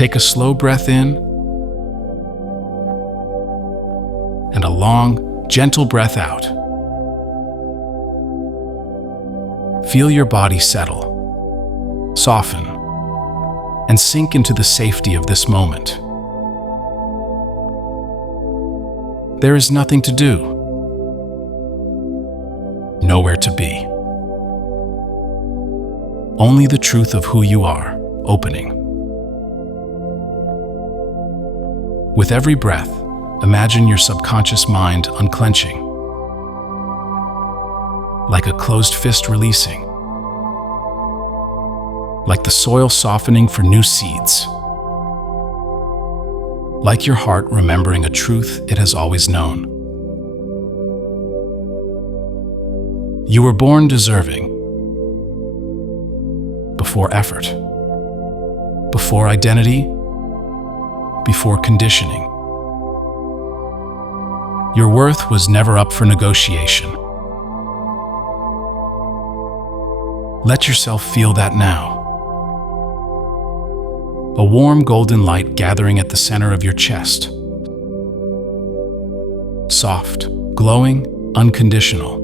Take a slow breath in and a long, gentle breath out. Feel your body settle, soften, and sink into the safety of this moment. There is nothing to do, nowhere to be. Only the truth of who you are, opening. With every breath, imagine your subconscious mind unclenching, like a closed fist releasing, like the soil softening for new seeds, like your heart remembering a truth it has always known. You were born deserving, before effort, before identity, before conditioning. Your worth was never up for negotiation. Let yourself feel that now. A warm golden light gathering at the center of your chest. Soft, glowing, unconditional.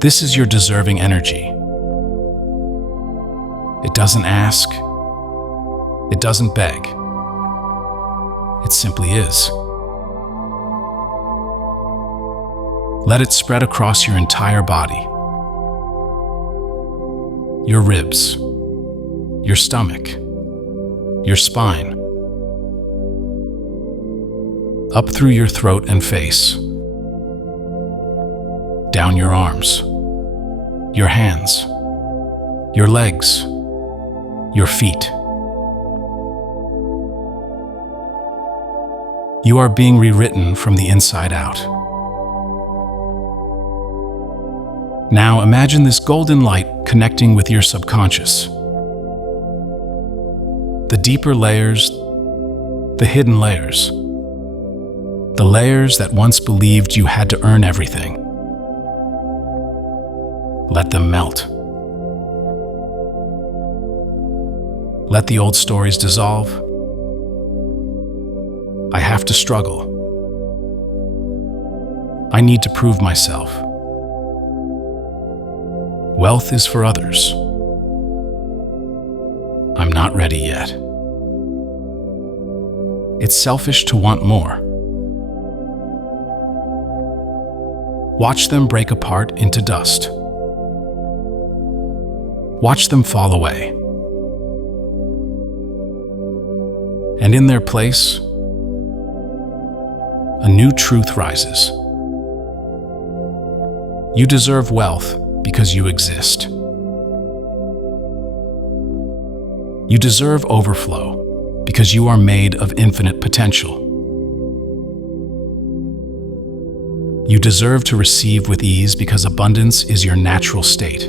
This is your deserving energy. It doesn't ask. It doesn't beg. It simply is. Let it spread across your entire body. Your ribs, your stomach, your spine, up through your throat and face, down your arms, your hands, your legs, your feet. You are being rewritten from the inside out. Now imagine this golden light connecting with your subconscious. The deeper layers, the hidden layers, the layers that once believed you had to earn everything. Let them melt. Let the old stories dissolve. I have to struggle. I need to prove myself. Wealth is for others. I'm not ready yet. It's selfish to want more. Watch them break apart into dust. Watch them fall away. And in their place, a new truth rises. You deserve wealth because you exist. You deserve overflow because you are made of infinite potential. You deserve to receive with ease because abundance is your natural state.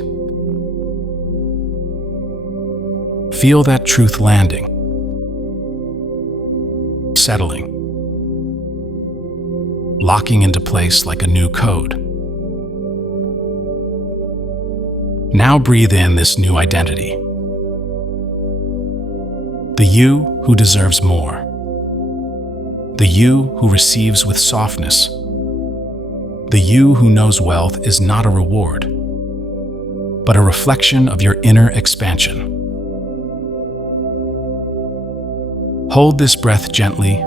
Feel that truth landing, settling, locking into place like a new code. Now breathe in this new identity. The you who deserves more. The you who receives with softness. The you who knows wealth is not a reward, but a reflection of your inner expansion. Hold this breath gently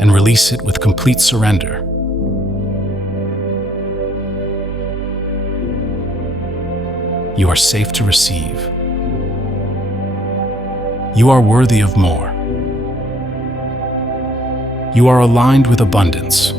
and release it with complete surrender. You are safe to receive. You are worthy of more. You are aligned with abundance.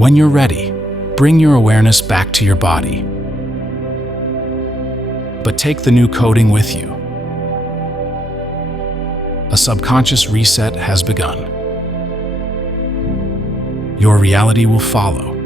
When you're ready, bring your awareness back to your body. But take the new coding with you. A subconscious reset has begun. Your reality will follow.